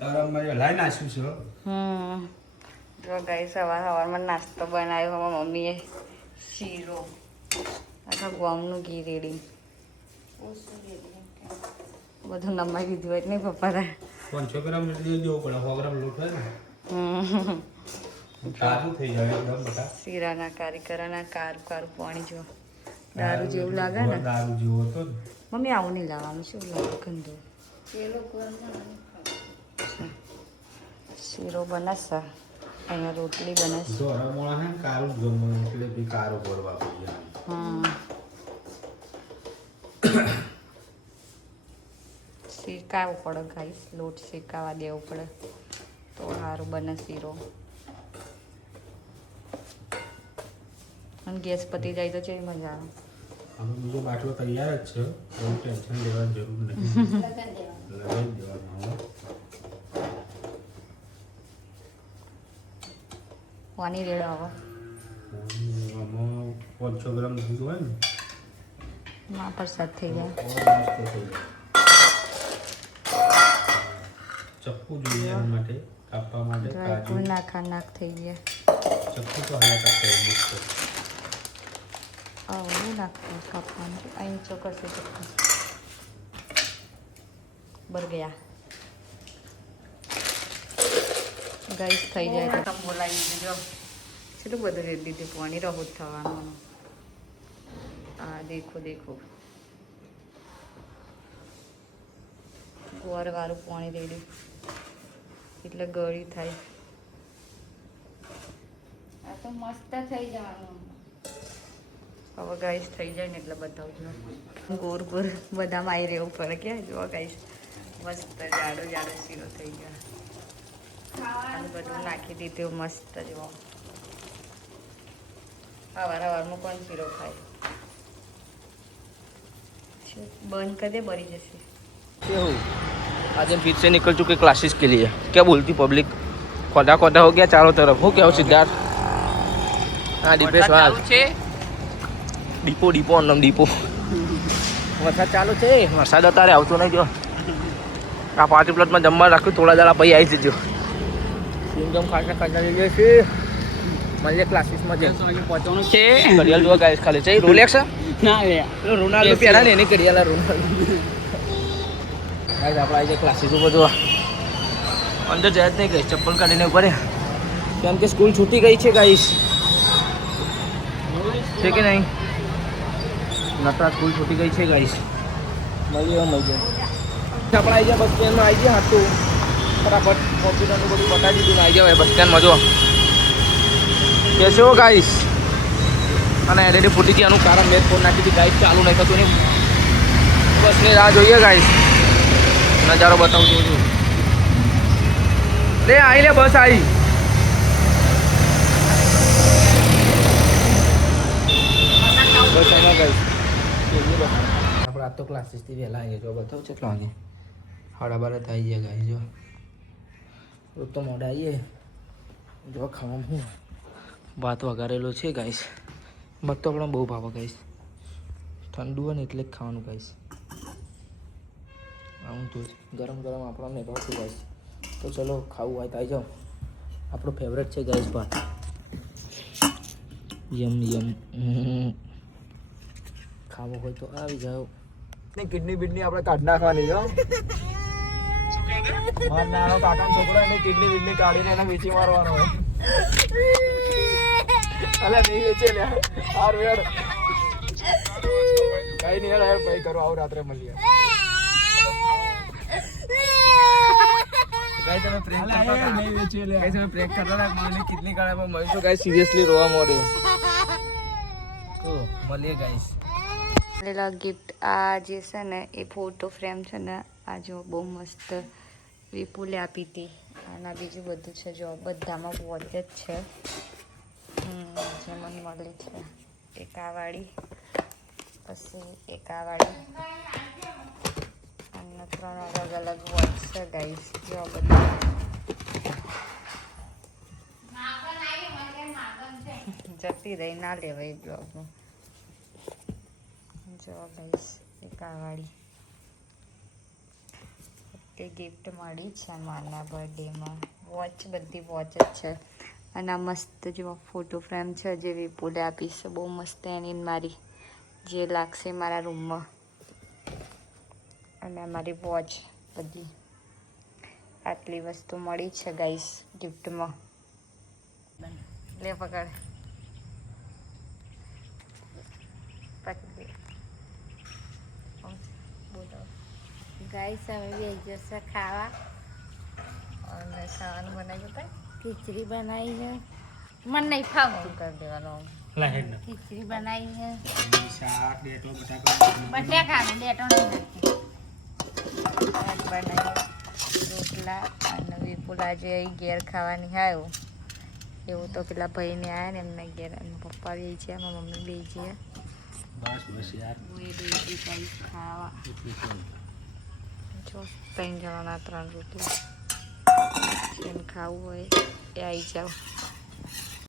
જો ગાઈસ સવારમાં નાસ્તો બનાવ્યો મમ્મીએ શીરો આખા ગોમનું ઘી રેડી બધું નમાઈ દીધું હોય નહીં પપ્પા તા 500 ગ્રામ જેટલી દેવું પડે 100 ગ્રામ લોટ હોય ને તાજું થઈ જાય એકદમ બટા શીરાના કારીગરના કારું પાણી જો દારૂ જેવું લાગે ને દારૂ જેવું હતો ને મમ્મી આવું નહીં લાવવાનું શું લાગે ગંદુ શીરો બનાવશે અહીંયા રોટલી બનાવશે તો રમોળા હે કારું જમવું એટલે બી કારો બોલવા પડે શેકાવવું પડે ગાઈસ લોટ શેકાવા દેવું પડે તો સારું બને શીરો અને ગેસ પતી જાય તો છે મજા આવે હવે બીજો બાટલો તૈયાર જ છે કોઈ ટેન્શન લેવાની જરૂર નથી લગાવી દેવાનો પાણી રેડો હવે આમાં 500 ગ્રામ દૂધ હોય ને માં પ્રસાદ થઈ જાય ચપ્પુ જોઈએ એના માટે કાપવા માટે કાજુ નાખ થઈ ગયા ચપ્પુ તો હાલા કાપતા મસ્ત આવું નાખવું કાપવાનું અહીં ચોક્કસ ચપ્પુ બર ગયા ગાઈસ થઈ જાય તો બોલાવી દીધો કેટલું બધું રેડી દીધું પાણી રહું જ થવાનું હા દેખો ગોળવાળું પાણી રેડી એટલે ગળી થાય આ તો મસ્ત થઈ જવાનું હવે ગાઈસ થઈ જાય ને એટલે બતાવજો ગોર બદામ આવી રહેવું પડે કે જો ગાઈસ મસ્ત જાડો શીરો થઈ ગયો અને બધું નાખી દીધું મસ્ત જો સવારમાં પણ શીરો ખાય બંધ कर दे बड़ी जैसे आज हम फिर से निकल चुके क्लासेस के लिए क्या बोलती पब्लिक खोदा खोदा हो गया चारों तरफ हो क्या हो सिद्धार्थ हाँ दीपेश वाल ડીપો અન્નમ ડીપો વરસાદ ચાલુ છે વરસાદ અત્યારે આવતો નહીં જો આ પાર્ટી પ્લોટમાં જમવા રાખ્યું થોડા દાડા પછી આવી જજો સિંગમ ખાતા લઈ જાય છે મળીએ ક્લાસીસમાં જે પહોંચવાનું છે ઘડિયાળ જોવા ગાઈસ ખાલી છે રોલેક્સ ના રે રોનાલ્ડો પહેરા ને એની ઘડિયાળ રોનાલ્ડો ગાઈસ આપણે આવી જાય ક્લાસીસ ઉપર જોવા અંદર જાય જ નહીં ગઈ ચપ્પલ કાઢીને ઉપર કેમ કે સ્કૂલ છૂટી ગઈ છે ગાઈસ છે કે નહીં નટરાજ સ્કૂલ છૂટી ગઈ છે ગાઈસ મળીએ મળી જાય આપણે આવી જાય બસ સ્ટેન્ડમાં આવી ગયા હતું ફટાફટ કોમ્પ્યુટરનું બધું બતાવી દીધું ને આવી જાય બસ સ્ટેન્ડમાં જો કેસે હો ગાઈસ અને એલઈડી ફૂટી હતી એનું કારણ મેં ફોન નાખી હતી ગાઈસ ચાલુ નહીં થતું નહીં બસની રાહ જોઈએ ગાઈસ નજારો બતાવું છું લે આવી લે બસ આવી બસ એમાં ગાઈસ આપણે આ તો ક્લાસીસથી વહેલા આવીએ જો બતાવું કેટલા વાગે 12:30 થઈ ગયા ગાઈસ જો રોજ તો મોડા આવીએ જો ખાવાનું હું ભાત વઘારેલો છે ગાઈસ મત તો આપણે બહુ ભાવે ગાઈસ ઠંડુ હોય ને એટલે જ ખાવાનું ગાઈસ આવું તો ગરમ આપણને ભાવતું ગાઈસ તો ચલો ખાવું હોય તો આવી જાઓ આપણું ફેવરેટ છે ગાઈસ ભાત યમ ખાવું હોય તો આવી જાઓ કિડની બીડની આપણે કાઢ નાખવાની જો મારનારો કાકાનો છોકરો એની કિડની બીડની કાઢીને એને વેચી મારવાનો હોય અલા નહીં વેચે લે હાર વેડ કઈ નહીં યાર ભાઈ કરો આવું રાત્રે મળીએ ગાઈસ તમે પ્રેન્ક કરતા હતા નહીં વેચે લે ગાઈસ તમે પ્રેન્ક કરતા હતા મને કિડની કાઢવા મળ્યું તો ગાઈસ સિરિયસલી રોવા માંડ્યો તો મળીએ ગાઈસ લેલા ગિફ્ટ આ જે છે ને એ ફોટો ફ્રેમ છે ને આ જો બહુ મસ્ત વિપુલે આપી હતી આના બીજું બધું છે જો બધામાં વોચ જ છે જે મને મળી છે એક આ વાળી પછી એક આ વાળી અને 3 અલગ અલગ વોચ છે ગાઈસ જો બધા જતી રહી ના લેવાય બ્લોગમાં જો ગાઈસ એક આ વાળી તે ગિફ્ટ મળી છે મારા બર્થડેમાં. વોચ, બધી વોચ જ છે. અને આ મસ્ત જેવો ફોટો ફ્રેમ છે જે વિપુલે આપી છે. બહુ મસ્ત એની ને મારી જે લાગશે મારા રૂમમાં. અને મારી વોચ બધી આટલી વસ્તુ મળી છે ગાઈસ ગિફ્ટમાં. લે પકડ. ગાઈસ અમે બી જશે ખાવા અને ખાવાનું બનાવ્યું હતા. ખીચડી બનાવી છે. મને નહીં ફાવતું કરી દેવાનું. ખીચડી બનાવી છે. શાક ડેટો બટાકા બટાકા ડેટો નહીં નાખી. શાક બનાવી, રોટલા અને વિપુલા જે ઘેર ખાવાની આવ્યો એવું તો પેલા ભાઈને આવ્યા ને એમના ઘેર. પપ્પા બી છે, મારા મમ્મી બી છે. બસ યાર હું એ બેસી જઈશ ખાવા. જો 3 જણાના 3 રોટલા જેને ખાવું હોય એ આવી જાઓ.